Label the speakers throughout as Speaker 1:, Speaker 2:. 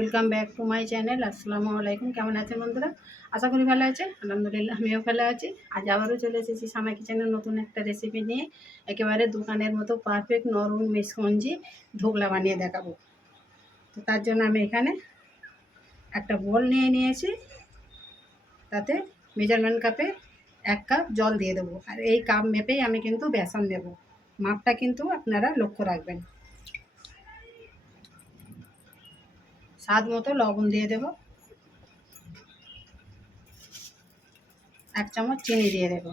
Speaker 1: Welcome back to my channel আসসালামু আলাইকুম কেমন আছেন বন্ধুরা? আশা করি ভালো আছে আলহামদুলিল্লাহ, আমিও ভালো আছি। আজ আবারও চলে এসেছি সানা কিচেনের নতুন একটা রেসিপি নিয়ে। একেবারে দোকানের মতো পারফেক্ট নরম মিসকঞ্জি ধোকলা বানিয়ে দেখাবো। তো তার জন্য আমি এখানে একটা বোল নিয়ে নিয়েছি। তাতে মেজারমেন্ট কাপে এক কাপ জল দিয়ে দেবো। আর এই কাপ মেপেই আমি কিন্তু বেসন দেবো। মাপটা কিন্তু আপনারা লক্ষ্য রাখবেন। স্বাদ মতো লবণ দিয়ে দেব। এক চামচ চিনি দিয়ে দেব।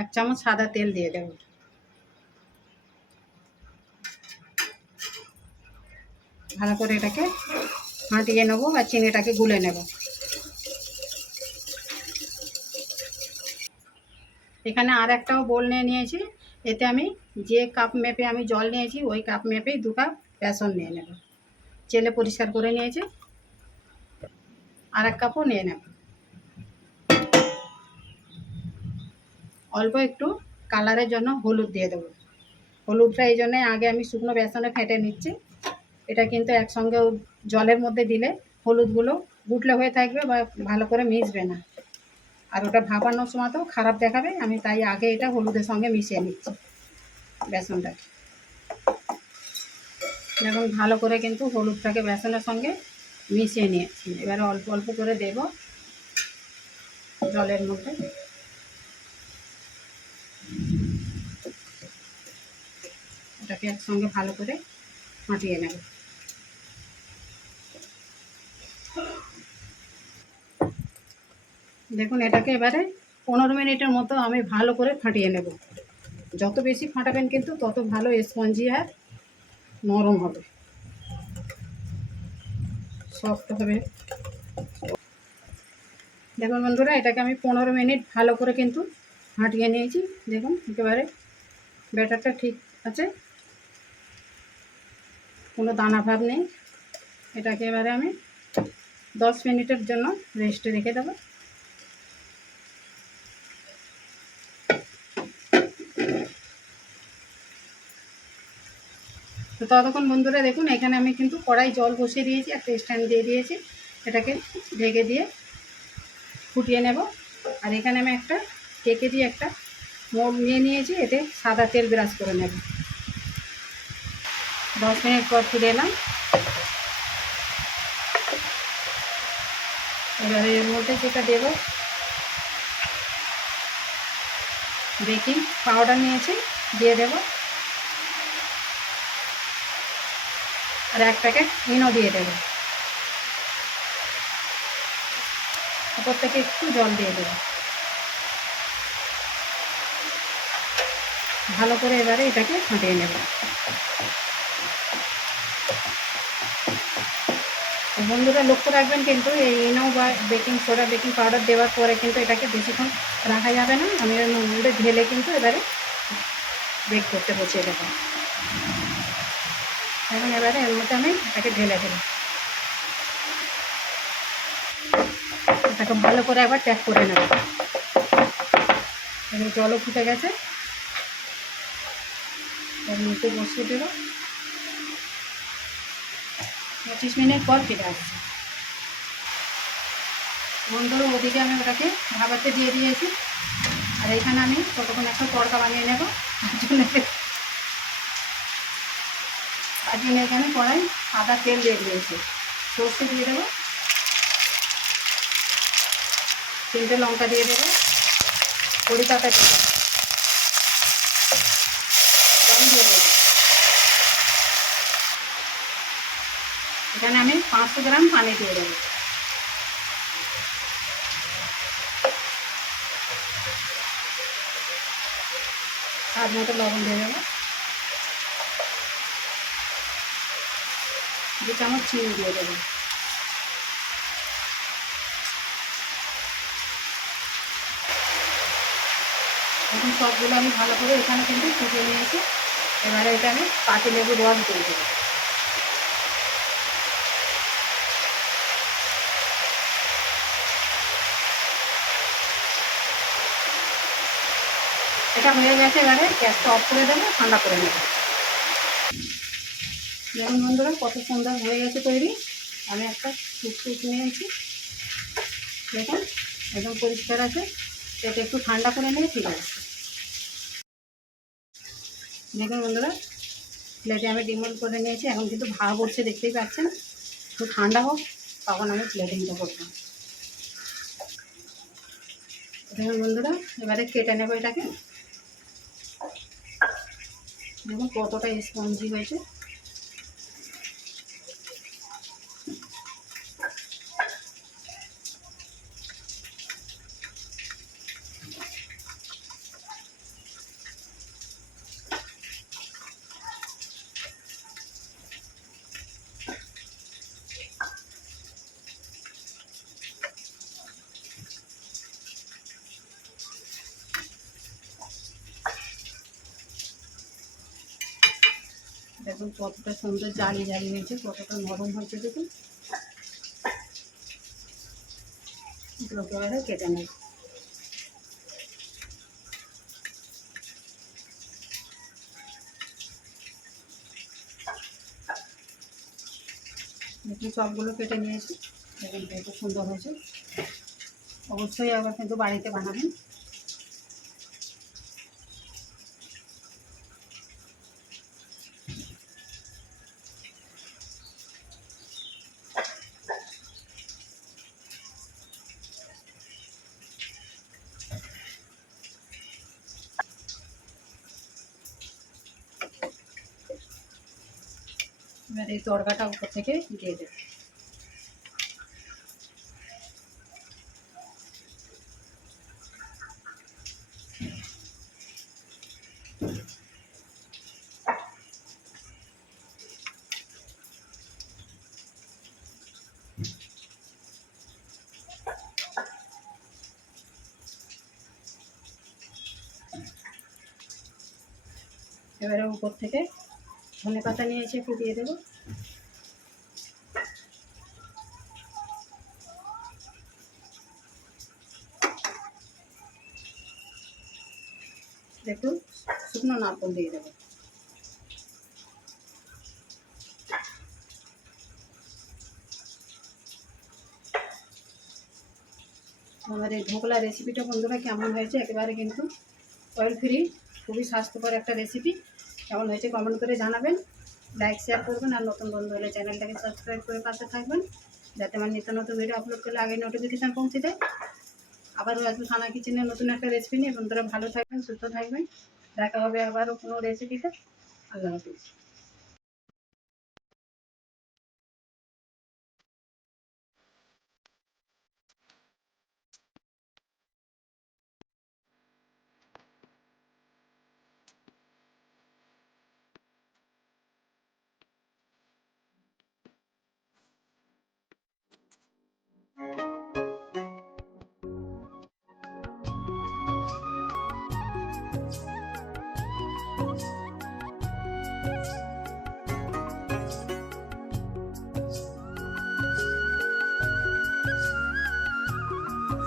Speaker 1: এক চামচ সাদা তেল দিয়ে দেব। ভালো করে এটাকে হাঁটিয়ে নেব আর চিনিটাকে গুলে নেব। এখানে আর একটাও বোল নিয়ে নিয়েছি। এতে আমি যে কাপ মেপে আমি জল নিয়েছি, ওই কাপ মেপেই দু কাপ বেসন নিয়ে নেব। চেলে পরিষ্কার করে নিয়েছি। আর এক কাপও নিয়ে নেব। অল্প একটু কালারের জন্য হলুদ দিয়ে দেবো। হলুদটা এই জন্যে আগে আমি শুকনো বেসনে ফেটে নিচ্ছি। এটা কিন্তু একসঙ্গে জলের মধ্যে দিলে হলুদগুলো গুটলে হয়ে থাকবে বা ভালো করে মিশবে না। আর ওটা ভাপানোর সময়তেও খারাপ দেখাবে, আমি তাই আগে এটা হলুদের সঙ্গে মিশিয়ে নিচ্ছি বেসনটাকে। দেখুন ভালো করে কিন্তু হলুদটাকে বেসনের সঙ্গে মিশিয়ে নিয়েছি। এবারে অল্প অল্প করে দেব জলের মধ্যে। এটাকে একসঙ্গে ভালো করে ফাটিয়ে নেব। দেখুন, এটাকে এবারে পনেরো মিনিটের মতো আমি ভালো করে ফাটিয়ে নেব। যত বেশি ফাটাবেন কিন্তু তত ভালো স্পঞ্জি আর নরম হবে। সফট হবে। দেখুন বন্ধুরা, এটাকে আমি পনেরো মিনিট ভালো করে কিন্তু ফাটিয়ে নিয়েছি। দেখুন, একেবারে ব্যাটারটা ঠিক আছে। কোনো দানা ভাব নেই। এটাকে এবারে আমি দশ মিনিটের জন্য রেস্টে রেখে দেবো। তো ততক্ষণ বন্ধুরা দেখুন, এখানে আমি কিন্তু কড়াই জল বসিয়ে দিয়েছি একটা স্ট্যান্ড দিয়ে দিয়েছি। এটাকে ঢেকে দিয়ে ফুটিয়ে নেব। আর এখানে আমি একটা কেকে দিয়ে একটা মোড় নিয়ে নিয়েছি, এতে সাদা তেল ব্রাশ করে নেব। দশ মিনিট পর ফিরে এলাম। এবারে এর মধ্যে যেটা দেব, বেকিং পাউডার নিয়েছি, দিয়ে দেবো। আর এক প্যাকেট ইনো দিয়ে দেবো। উপর থেকে একটু জল দিয়ে দেবো। ভালো করে এবারে এটাকে ফাটিয়ে নেব। বন্ধুরা, লক্ষ্য রাখবেন কিন্তু এই ইনো বা বেকিং সোডা, বেকিং পাউডার দেওয়ার পরে কিন্তু এটাকে বেশিক্ষণ রাখা যাবে না। আমি ওই ঢেলে কিন্তু এবারে বেক করতে বসিয়ে দেবো। এখন এবারে এর মধ্যে আমি এটাকে ঢেলে দেবো। এটাকে ভালো করে একবার ট্যাপ করে নেব। এবার জলও ফুটে গেছে। এর মধ্যে বসিয়ে দেবো। পঁচিশ মিনিট পর ফিরে আসছে। বন্ধুরা, ওদিকে আমি ওটাকে ভাবাতে দিয়ে দিয়েছি। আর এখানে আমি কতক্ষণ একটা তড়কা বানিয়ে নেব? তার এখানে কড়াই সাদা তেল দিয়ে দিয়েছি। সর্ষে দিয়ে দেবো। তিনটে লঙ্কা দিয়ে দেবো। কড়ি পাতা দিয়ে দেবো। দিয়ে দেবো। এখানে আমি পাঁচশো গ্রাম পানি দিয়ে দেবো। স্বাদ মতো লবণ দিয়ে দেবো। দু চামচ চিনি দিয়ে দেবো। এখন সবগুলো আমি ভালো করে এখানে কিন্তু ফুটিয়ে নিয়েছি। এবারে এটা আমি পাতি লেবু রস দিয়ে দেবো। এটা হয়ে গেছে, এবারে গ্যাসটা অফ করে দেবো, ঠান্ডা করে নেব। দেখুন বন্ধুরা, কত সুন্দর হয়ে গেছে তৈরি। আমি একটা টুকটুক নিয়েছি দেখুন, একদম পরিষ্কার আছে। এটা একটু ঠান্ডা করে নিয়ে ঠিক আছে। দেখুন বন্ধুরা প্লেটে আমি ডিমোল্ড করে নিয়েছি। এখন কিন্তু ভাব উঠছে, দেখতেই পাচ্ছেন? একটু ঠান্ডা হোক, তখন আমি প্লেটিংটা করতাম দেখুন বন্ধুরা, এবারে কেটে নেব এটাকে। দেখুন কতটা স্পঞ্জি হয়েছে। দেখুন কতটা সুন্দর জালি জালি হয়েছে কতটা নরম হয়েছে দেখুন। এগুলোকে কেটে নেব দেখুন সবগুলো কেটে নিয়েছি। দেখুন কত সুন্দর হয়েছে। অবশ্যই আবার কিন্তু বাড়িতে বানাবেন। এবার এই তড়কাটা উপর থেকে দিয়ে দেবো। এবারে উপর থেকে ধনে পাতা নিয়েছি একটু দিয়ে দেবো। দেখুন শুকনো নারকল দিয়ে দেবো। আমার এই ঢোকলা রেসিপিটা বন্ধুরা কেমন হয়েছে? একেবারে কিন্তু অয়েল ফ্রি খুবই স্বাস্থ্যকর একটা রেসিপি কেমন হয়েছে কমেন্ট করে জানাবেন। লাইক শেয়ার করবেন আর নতুন বন্ধু হলে চ্যানেলটাকে সাবস্ক্রাইব করে পাশে থাকবেন। যাতে আমার নিত্য নতুন ভিডিও আপলোড করলে আগে নোটিফিকেশান পৌঁছে দেয়। আবার আসব সানা কিচেনে নতুন একটা রেসিপি নিয়ে। বন্ধুরা ভালো থাকবেন, সুস্থ থাকবেন। দেখা হবে আবারও কোনো রেসিপিতে আল্লাহ হাফিজ।